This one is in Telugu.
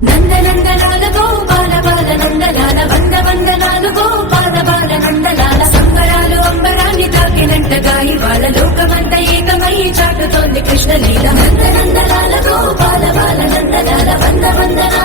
నందనందనాల గోపాల బాల నందనాల వంద వందనాలు గోపాల బాల నందనాల సంబరాలు అంబరాన్ని తాకినంటగా ఇవాళ లోకమంతా ఏకమై చాటుతోంది కృష్ణలీల నందనందనాల గోపాల బాల నందనాల వంద వందనాలు